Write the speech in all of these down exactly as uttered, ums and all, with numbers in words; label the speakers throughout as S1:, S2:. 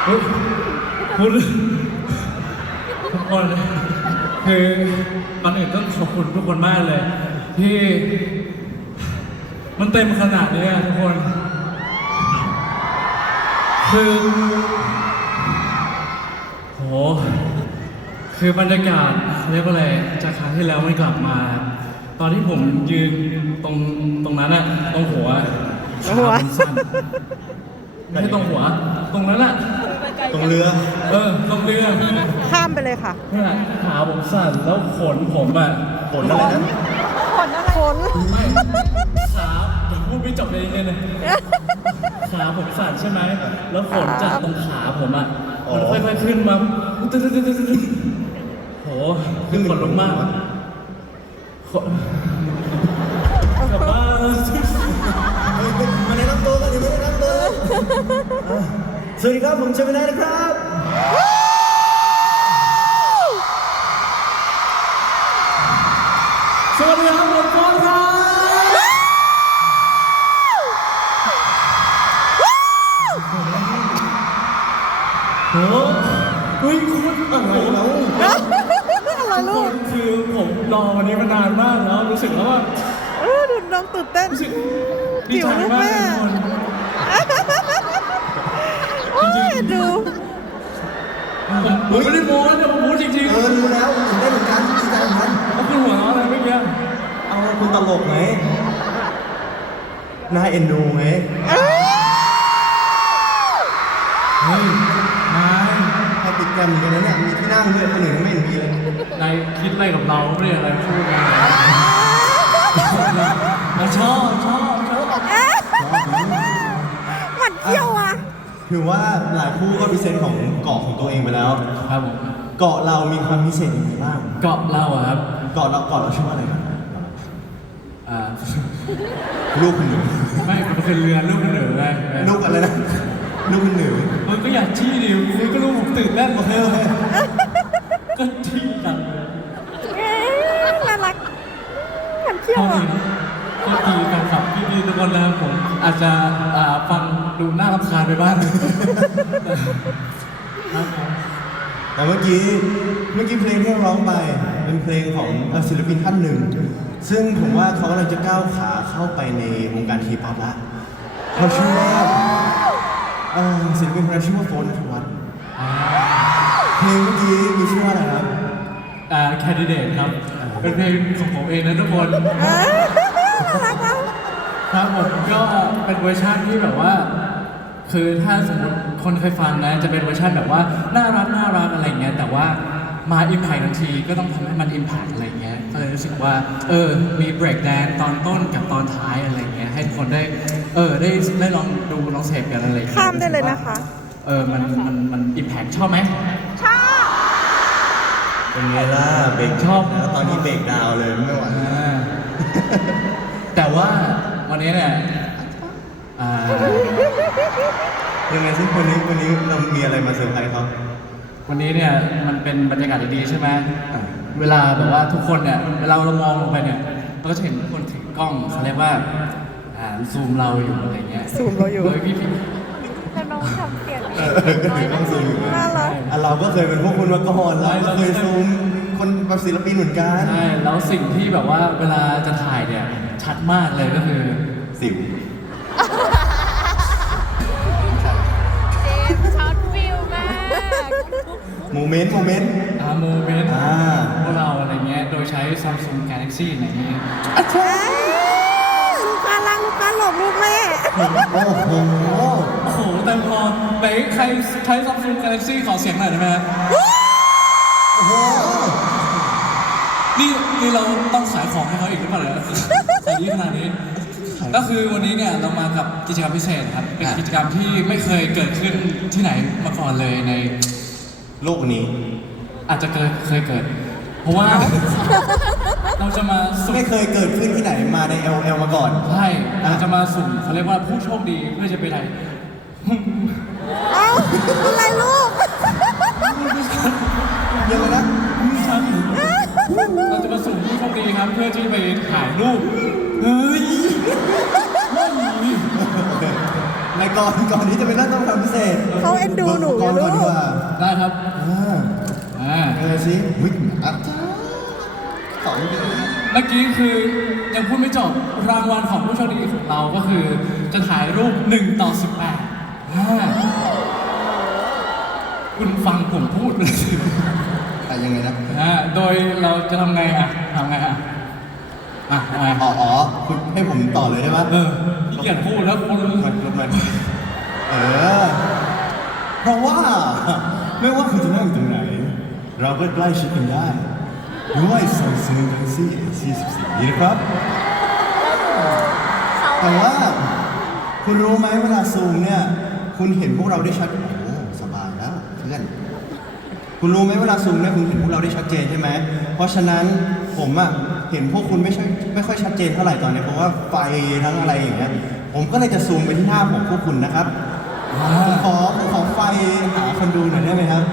S1: พูดพูดทุกคนคือก่อนอื่นต้องขอบคุณทุกคนมากเลย ที่มันเต็มขนาดนี้ทุกคน คือโหคือบรรยากาศเรียกว่าอะไรจากครั้งที่แล้วมันกลับมา ตอนที่ผมยืนตรงตรงนั้นอะตรงหัวขาผมสั่นไม่ใช่ตรงหัว ตรงนั้นอะ
S2: ตรงเรือ
S1: เออตรงเรือ
S3: ข้ามไปเลยค่ะ
S1: นี่แหละขาผมสั่นแล้วขนผมอะ
S2: ขนอะไรนะ
S3: ขนอะไรขน
S1: ไม่ขาผมพูดไม่จบเลยไงเนี่ยขาผมสั่นใช่ไหมแล้วขนจากตรงขาผมอะมันค่อยๆขึ้นมาตึ๊ดตึ๊ดตึ๊ดตึ๊ดตึ๊ดโหขึ้นขนลุกมากขนแบบว่า
S2: มาแนะนำตัวกันดิมาแนะนำตัวอ่ะสวัสดีครับผมเชมินายนะครับ
S1: สวัสดีครับผมโฟนครับโหเฮ้ยคุณอะไรแล้ว
S3: อะไร
S1: ทุก
S3: ลู
S1: ค
S3: ก
S1: นคือผมรอวันนี้มานานมากแล้วรู้สึกแล้วว่า
S3: เออดูน้องตื่นเต้น
S1: รู้สึกดี
S3: จิ๋ว
S1: ใจ
S3: ลูก
S1: มาก
S3: แม่
S1: เลยทุกคน
S3: โอ้ยดู
S1: ผมผมไม่ได้โม้นะแต่ผมพูดจริงๆ
S2: เออรู้แล้วผมได้เหมือนกันดีใจเหมือนกัน
S1: เขาคือหัวเราะอะไรเมื่อกี้
S2: เอาคุณตลกไหมน่าเอ็นดูไหม
S1: เฮ้ยนาย
S2: แค่ติดแกรมเหมือนกันนะเนี่ยมีที่นั่งด้วยคนอื่นไม่เห็นมีเลย
S1: นายคิดอะไรกับเราไม่ได้อะไรพูดมาเราชอบชอบชอบ
S3: หมันเที่ยวอ่ะ
S2: ถือว่าหลายคู่ก็พิเศษของเกาะของตัวเองไปแล้ว
S1: ครับผม
S2: เกาะเรามีความพิเศษยังไงบ้าง
S1: เกาะเราอะครับ
S2: เกาะเราเกาะเราชื่อว่าอะไรกัน
S1: อ่า
S2: ลูกคุณหนู
S1: ไม่มันเป็นเรือลูกเหนือไง
S2: ลูกอะไรนะลูกคุณหนู
S1: มันก็อยากชี้ดิคุณก็รู้ผมตื่นเต้น
S2: โอเคโอเค
S1: ก็ชี้กัน
S3: เอ๊ะน่ารักหมันเที่ยว
S1: เท่า
S3: อ่ะ
S1: นี้ก็ดีแฟนคลับพี่ๆทุกคนนะครับผมอาจจะอ่าฟังดูน่ารำคาญไปบ้างครับผม
S2: แต่เมื่อกี้เมื่อกี้เพลงที่เราร้องไปเป็นเพลงของเอ่อศิลปินท่านหนึ่ง ซึ่งผมว่าเขากำลังจะก้าวขาเข้าไปในวงการทีป๊อปละเขาชื่อว่าเอ่อศิลปินคนนั้นชื่อว่าโฟนณัฐวัฒน์เพลงเมื่อกี้มีชื่อว่าอะไรครับ
S1: อ่าแคนดิเดตครับ เป็นเพลงของผมเองนะทุกคน
S3: เอ๊ะน่ารักอ่ะ
S1: ครับผมก็เป็นเวอร์ชันที่แบบว่า คือถ้าสมมติคนเคยฟังนะจะเป็นเวอร์ชันแบบว่าน่ารักน่ารักอะไรเงี้ยแต่ว่ามาอิมแพคทันทีก็ต้องทำให้มันอิมแพคอะไรเงี้ยก็เลยรู้สึกว่าเออมีเบรกแดนตอนต้นกับตอนท้ายอะไรเงี้ยให้ทุกคนได้เออได้ได้ลองดูลองเสพกันอะไรงี้
S3: ข้ามได้เลยนะคะ
S1: เออมันมันมันอิมแพคชอบไหม
S3: ชอบ
S2: เป็นไงล่ะเบรก
S1: ชอบ
S2: แล้วตอนนี้เบรกดาวน์เลยไม่ไหว
S1: อ่าแต่ว่าวันนี้เนี่ยอ่า
S2: ยังไงซึ่งวันนี้วันนี้เรามีอะไรมาเซอร์ไพรส์เขา
S1: วันนี้เนี่ยมันเป็นบรรยากาศดีๆใช่ไหมเวลาแบบว่าทุกคนเนี่ยเวลาเรามองลงไปเนี่ยเราก็จะเห็นทุกคนถือกล้องเขาเรียกว่าอ่าซูมเราอยู่อะไรเงี้ย
S3: ซูมเราอยู่
S1: โดยพี่พี่
S3: แต่น้องทำเสียง
S2: เออต้องซูมอยู่
S3: น่ารัก
S2: อ่ะเราก็เคยเป็นพวกคุณมาก่อนเราก็เคยซูมคนแบบศิลปินเหมือนกัน
S1: ใช่แล้วสิ่งที่แบบว่าเวลาจะถ่ายเนี่ยชัดมากเลยก็คือ
S2: สิว
S4: เจมส์ช็อตฟิลมาก
S2: โมเมนต์โมเมนต์
S1: อาโมเมนต์
S2: อ่า
S1: พวกเราอะไรเงี้ยโดยใช้ Samsung Galaxy อะไรเงี้ย
S3: เอ๊ะลูกค้ารักลูกค้าหลงลูกแม่
S2: โอ้โห
S1: โอ้โหแต่พอไหนใครใช้ Samsung Galaxy ขอเสียงหน่อยได้ไหมฮะ
S2: โอ้โห
S1: นี่นี่เราต้องขายของให้เขาอีกหรือเปล่าเนี่ยขายดีขนาดนี้ ก็คือวันนี้เนี่ยเรามากับกิจกรรมพิเศษครับ เป็นกิจกรรมที่ไม่เคยเกิดขึ้นที่ไหนมาก่อนเลยใน
S2: โลกนี้
S1: อาจจะเคยเคยเกิด เพราะว่า เราจะมาสุ่ม
S2: ไม่เคยเกิดขึ้นที่ไหนมาใน แอล แอล มาก่อน
S1: ใช่เราจะมาสุ่มเขาเรียกว่าผู้โชคดีเพื่อจะไปไหน
S3: เอ้าอะไรลูก
S2: เดี๋ยวก่อนนะ
S1: เราจะมาสุ่มผู้โชคดีครับ เพื่อที่จะไปถ่ายรูป เฮ้ยไม่มี
S2: ในแต่ก่อนก่อนที่จะไปเริ่มต้นความพิเศษ
S3: เขาเอ็นดูหนู
S2: ก่อน
S3: ลู
S2: ก่อนดี
S3: ก
S2: กว่า
S1: ได้ครับ
S2: อ่า
S1: อ่า
S2: เออสิวิกอาจารย์สองดี
S1: เมื่อกี้คือยังพูดไม่จบรางวัลของผู้โชคดีของเราก็คือจะถ่ายรูปหนึ่งต่อสิบแปดอ่าคุณฟังผมพูดเลยสิ
S2: อ่ะยังไงนะ
S1: อ่าโดยเราจะทำไงอ่ะทำไงอ่ะอ่ะทำไง
S2: อ๋ออ๋อคุณให้ผมต่อเลยได้ไหม
S1: เออที่เกียจพูดแล้วคุณ
S2: มันลบมันเออ เพราะว่าไม่ว่าคุณจะนั่งอยู่ตรงไหน เราก็ใกล้ชิดกันได้ด้วย Samsung Galaxy เอ สี่สิบสี่ นี้นะครับ แต่ว่าคุณรู้ไหมเวลาซูมเนี่ย คุณเห็นพวกเราได้ชัด โอ้สบายแล้วเพื่อน คุณรู้ไหมเวลาซูมเนี่ยคุณเห็นพวกเราได้ชัดเจนใช่ไหม เพราะฉะนั้นผมอะเห็นพวกคุณไม่ใช่ไม่ค่อยชัดเจนเท่าไหร่ตอนนี้เพราะว่าไฟทั้งอะไรอย่างเงี้ย ผมก็เลยจะซูมไปที่หน้าของพวกคุณนะครับ
S1: อ่า
S2: ขอขอไฟหาคนดูหน่อยได้ไหมครับ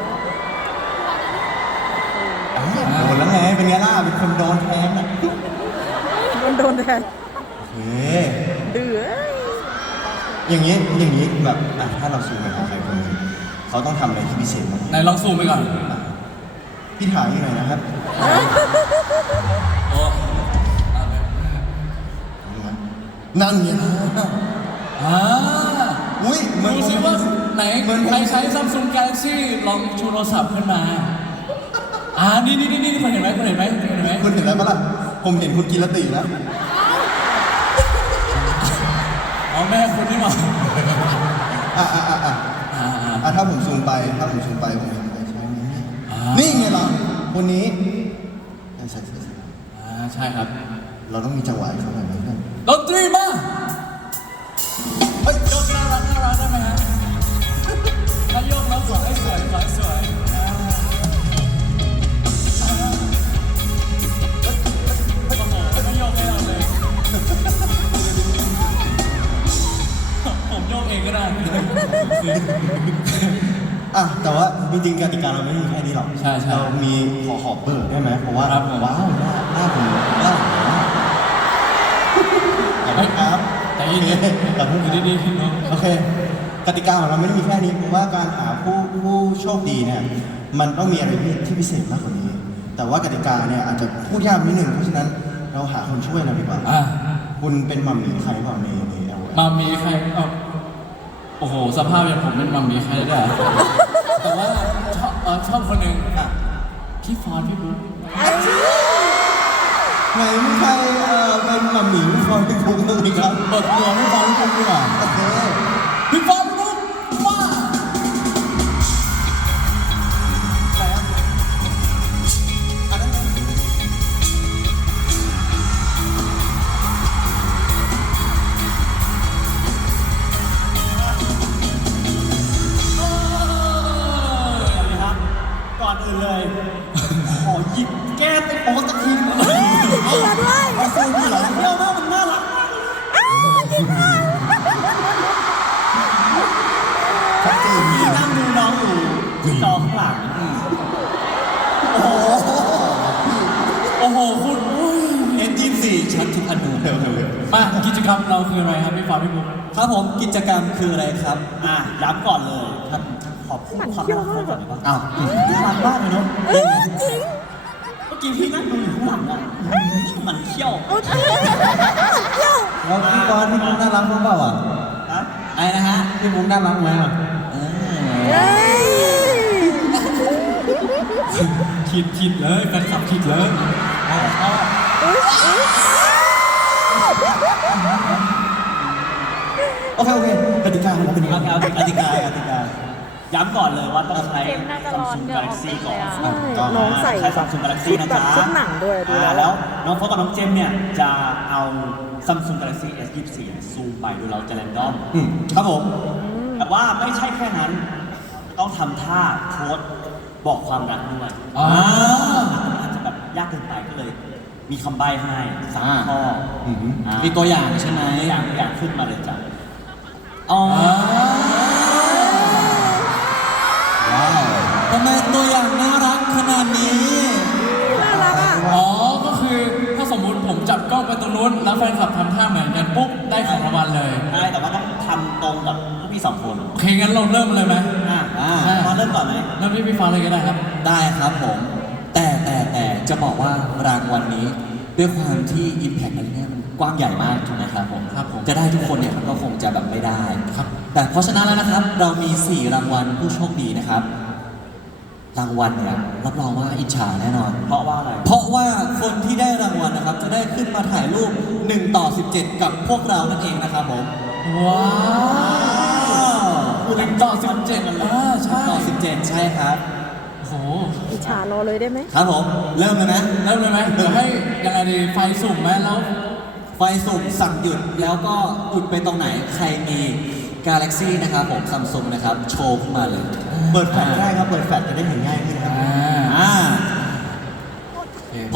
S2: อ่าโดนแล้วไงเป็นไงล่ะเป็นคนโดนแทนอ่ะ
S3: มันโดนแทน
S2: โอเค
S3: เดือ
S2: อย่างนี้อย่างนี้แบบอ่ะถ้าเราซูมไปหาใครคนหนึงเขาต้องทำอะไรที่พิเศษบ้าง
S1: ไหนลองซูมไปก่อน
S2: พี่ถ่ายยังไงนะครับ
S1: โอ้
S2: นั่นไง
S1: อ่า
S2: อุ้ยมัน
S1: ดูซิว่าไหน
S2: มัน
S1: ใครใช้ Samsung Galaxy ลองชูโทรศัพท์ขึ้นมา อ่า นี่นี่นี่นี่คุณเห็นไหมคุณเห็นไหมคุณเห็นไหม
S2: คุณเห็นแล้วปะล่ะผมเห็นคุณกินละติแล้ว
S1: เอาแม่คุณนี่มา
S2: อ่ะอ่ะอ่ะอ่ะ
S1: อ่าอ่า
S2: อ่ะถ้าผมซูมไปถ้าผมซูมไปผมเห็นใครใช้นี้
S1: อ่า
S2: นี่ไงล่ะคนนี้ใช่ใช่ใช่ใช่
S1: อ่าใช่ครับ
S2: เราต้องมีจังหวะให้เขาหน่อยนะ
S1: ดนตรีมาเฮ้ยโยกน่ารักน่ารักได้ไหมฮะถ้าโยกแล้วสวยสวยสวยสวยอ่าอ่าโอ้โหไม่โยกให้เราเลย ผมโยกเองก็ได้
S2: อ่ะแต่ว่าจริงๆกติกาเราไม่มีแค่นี้หรอก
S1: ใช่ใช่
S2: เรามีขอขอบเบิร์ดได้ไหมเพราะว่า
S1: ครับผม
S2: ว้าวหน้าหน้าผมหน้าผมมากขอบคุณครับ
S1: ใจเย็นๆ
S2: ขอบคุณครับ
S1: ดีๆเนาะ
S2: โอเค กติกาของเราไม่ได้มีแค่นี้เพราะว่าการหาผู้ผู้โชคดีเนี่ยมันต้องมีอะไรที่พิเศษมากกว่านี้ แต่ว่ากติกาเนี่ยอาจจะพูดยากนิดหนึ่งเพราะฉะนั้นเราหาคนช่วยเราดีกว่า
S1: อ่า
S2: คุณเป็นมัมมี่ใครเปล่าในในเอล
S1: มามีใครเอ้าโอ้โห สภาพอย่างผมเป็นมามีใครได้ แต่ว่าชอบเออชอบคนหนึ่ง
S2: อ่ะ
S1: พี่ฟอนพี่บุ๊ค
S2: ไหนมีใครเอ่อเป็นมัมมี่คอยเป็นคุกบ้างไหมครับ
S1: เปิดตัวพี่ฟอนพี่บุ๊คดีกว่า
S2: โอเค
S1: พี่ฟอนพี่บุ๊คมา
S2: ใครอ่ะอันนั้นไง
S4: ครับก่อนอื่นเลย ขอหยิบแก้มไอ้โป๊ตะทีนึง
S3: เกลือด้วย
S4: เอาซูมเหรอเที่ยวมากมันน่ารักมากเลย
S2: ชัดเจน
S4: พี่นั่งดูน้องอยู่จอข้างหลังโอ้โห
S1: โอ้โหคุณอุ้ย
S4: เอ็นยี่สี่ชัดทุกอนู
S2: เร็วเร็วเร็ว
S1: มากิจกรรมเราคืออะไรครับพี่ฟอนพี่บุ๊ค
S4: ครับผมกิจกรรมคืออะไรครับ อ่ะย้ำก่อนเลยครับขอพูดความน่ารักเขาก่อนดีกว่า
S2: อ้าว
S4: น่ารักมากเลยเนาะ
S3: เออจริง
S4: เมื่อกี้พี่นั่งดูอยู่ข้างหลังอ่ะมันเที่ยว
S3: โอ้ยเที่ยว
S2: แล้วพี่บอลพี่มุกน่ารักมั้งเปล่าอ่ะ
S4: นะอะไรนะฮะ
S2: พี่มุกน่ารักไหมอ่ะ
S4: เออ
S3: เฮ้ย
S1: คิดคิดเลยแฟนคลับคิดเลยเอาเอา
S3: อุ๊ยอุ๊ย
S2: โอเคโอเคกติกาของเราเป็นยังไง
S4: เอาเอากติกากติกาย้ำก่อนเลยว่าต้องใช้
S5: เจมส์น่าจะร้อน
S4: Samsung
S5: เดี๋ยวออก
S4: Galaxy
S5: ไป
S4: ก่อน
S5: เลยอะ
S3: ใช่น้องใส่
S4: ใช้ Samsung Galaxy นะ
S3: แบบ
S4: จ๊ะ
S3: ชุดหนังด้วยดู
S4: อ่า
S3: แล้
S4: แล้ว วน้องโฟกับน้องเจมส์เนี่ยจะเอา Samsung Galaxy เอส ยี่สิบสี่ ซูมไปโดยเราจะแรนดอม
S2: อืม
S4: ครับผมแต่ว่าไม่ใช่แค่นั้น ต้องทำท่าโพสบอกความรักด้วย
S1: อ่า
S4: อาจจะแบบยากเกินไปก็เลย มีคำใบ้ให้สามข้อ
S2: อืม
S4: อ่า
S6: มีตัวอย่างใช่ไหม
S4: ตัวอย่างตัวอย่างขึ้นมาเลยจ้ะอ๋อ
S1: อ่า
S2: ว้าว
S6: ทำไมตัวอย่างน่ารักขนาดนี้
S3: น่ารักอ่ะ
S1: อ๋อ ก็คือถ้าสมมุติผมจับกล้องไปตรงนู้นแล้วแฟนคลับทำท่าเหมือนกันปุ๊บได้ของรางวัลเลย
S4: ใช่แต่ว่าต้องทำตรงกับพวกพี่สองคน
S1: โอเคงั้นเราเริ่มเลยไหม
S4: อ่ะ
S5: อ่า
S4: มาเริ่มก่อนไหม
S1: เริ่มที่พี่ฟ้าเลยก็ได้ครับ
S5: ได้ครับผม แต่แต่แต่จะบอกว่ารางวัลนี้ ด้วยความที่ Impact อันเนี้ยมันกว้างใหญ่มากถูกไหมครับผม
S1: ครับผม
S5: จะได้ทุกคนเนี่ยมันก็คงจะแบบไม่ได้
S1: ครับ
S5: แต่เพราะฉะนั้นแล้วนะครับ เรามี สี่ รางวัลผู้โชคดีนะครับ รางวัลเนี่ยรับรองว่าอิจฉาแน่นอน
S4: เพราะว่าอะไร
S5: เพราะว่าคนที่ได้รางวัลนะครับ จะได้ขึ้นมาถ่ายรูปหนึ่งต่อสิบเจ็ดกับพวกเรานั่นเองนะครับผม
S1: ว้าวหนึ่งต่อสิบเจ็ดอ่าใช่
S5: ต่อสิบเจ็ดใช่ครับ
S1: โอ้โห
S3: อิจฉารอเลยได้ไหม
S5: ครับผม เริ่มเลยไหม
S1: เริ่มเลยไหมเดี๋ยวให้ยังไงดีไฟสุ่มไหมแล้ว
S5: ไฟสุ่มสั่งหยุดแล้วก็หยุดไปตรงไหนใครมี Galaxy นะครับผมซัมซุงนะครับ โชว์ขึ้นมาเลย
S2: เปิดแฟลชได้ครับ เปิดแฟลชจะได้เห็นง่ายขึ้นครับ
S1: อ่า